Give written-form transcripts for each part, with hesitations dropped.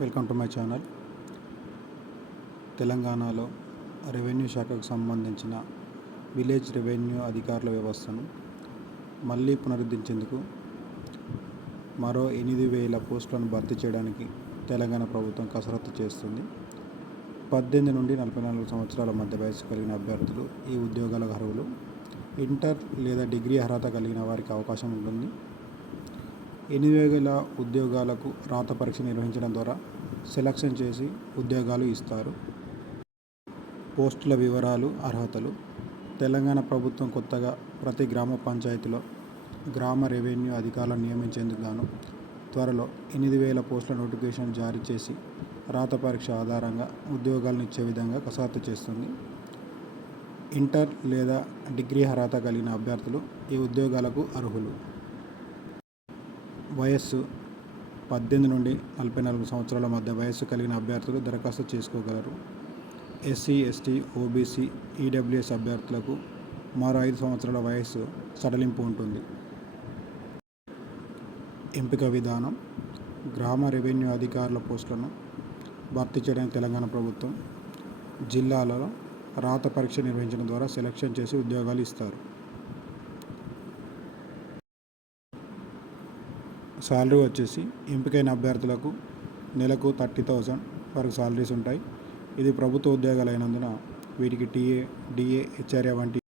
Welcome to my channel. తెలంగాణలో revenue శాఖకు సంబంధించిన విలేజ్ రెవెన్యూ అధికారుల వ్యవస్థను మళ్ళీ పునరుద్ధరించేందుకు మరో 8,000 పోస్టులను భర్తీ చేయడానికి తెలంగాణ ప్రభుత్వం కసరత్తు చేస్తుంది. 18 నుండి 44 సంవత్సరాల మధ్య వయసు కలిగిన అభ్యర్థులు ఈ ఉద్యోగాలకు అర్హులు. ఇంటర్ లేదా డిగ్రీ అర్హత కలిగిన వారికి అవకాశం ఉంటుంది. 8,000 ఉద్యోగాలకు రాత పరీక్ష నిర్వహించడం ద్వారా సెలక్షన్ చేసి ఉద్యోగాలు ఇస్తారు. పోస్టుల వివరాలు, అర్హతలు. తెలంగాణ ప్రభుత్వం కొత్తగా ప్రతి గ్రామ పంచాయతీలో గ్రామ రెవెన్యూ అధికారులను నియమించేందుకు గాను త్వరలో 8,000 పోస్టుల నోటిఫికేషన్ జారీ చేసి రాత పరీక్ష ఆధారంగా ఉద్యోగాలను ఇచ్చే విధంగా కసరత్తు చేస్తుంది. ఇంటర్ లేదా డిగ్రీ అర్హత కలిగిన అభ్యర్థులు ఈ ఉద్యోగాలకు అర్హులు. వయస్సు 18 నుండి 44 సంవత్సరాల మధ్య వయస్సు కలిగిన అభ్యర్థులు దరఖాస్తు చేసుకోగలరు. ఎస్సీ, ఎస్టీ, ఓబీసీ, ఈడబ్ల్యూఎస్ అభ్యర్థులకు మరో 5 సంవత్సరాల వయస్సు సడలింపు ఉంటుంది. ఎంపిక విధానం. గ్రామ రెవెన్యూ అధికారుల పోస్టులను భర్తీ చేయడానికి తెలంగాణ ప్రభుత్వం జిల్లాలలో రాత పరీక్ష నిర్వహించడం ద్వారా సెలక్షన్ చేసి ఉద్యోగాలు ఇస్తారు. శాలరీ వచ్చేసి ఎంపికైన అభ్యర్థులకు నెలకు 30,000 వరకు శాలరీస్ ఉంటాయి. ఇది ప్రభుత్వ ఉద్యోగాలు అయినందున వీటికి టీఏ, డిఏ, హెచ్ఆర్ఏ వంటి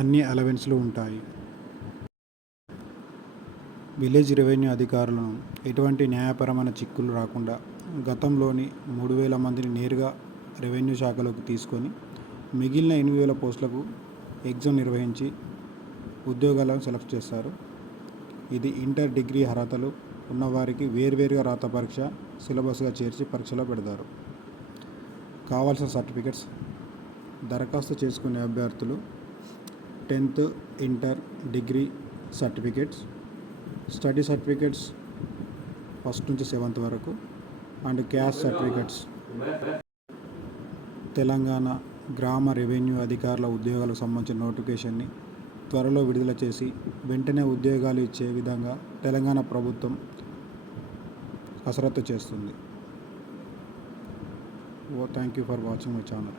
అన్ని అలవెన్స్లు ఉంటాయి. విలేజ్ రెవెన్యూ అధికారులను ఎటువంటి న్యాయపరమైన చిక్కులు రాకుండా గతంలోని 3,000 మందిని నేరుగా రెవెన్యూ శాఖలోకి తీసుకొని మిగిలిన 8,000 పోస్టులకు ఎగ్జామ్ నిర్వహించి ఉద్యోగాలను సెలెక్ట్ చేస్తారు. ఇది ఇంటర్, డిగ్రీ అర్హతలు ఉన్నవారికి వేర్వేరుగా రాత పరీక్ష సిలబస్గా చేర్చి పరీక్షలో పెడతారు. కావాల్సిన సర్టిఫికెట్స్. దరఖాస్తు చేసుకునే అభ్యర్థులు 10th, inter, degree certificates, study certificates 1st నుంచి 7th వరకు అండ్ క్యాస్ట్ సర్టిఫికెట్స్. తెలంగాణ గ్రామ రెవెన్యూ అధికారుల ఉద్యోగాలకు సంబంధించిన నోటిఫికేషన్ని త్వరలో విడుదల చేసి వెంటనే ఉద్యోగాలు ఇచ్చే విధంగా తెలంగాణ ప్రభుత్వం కసరత్తు చేస్తుంది. Thank you for watching my channel.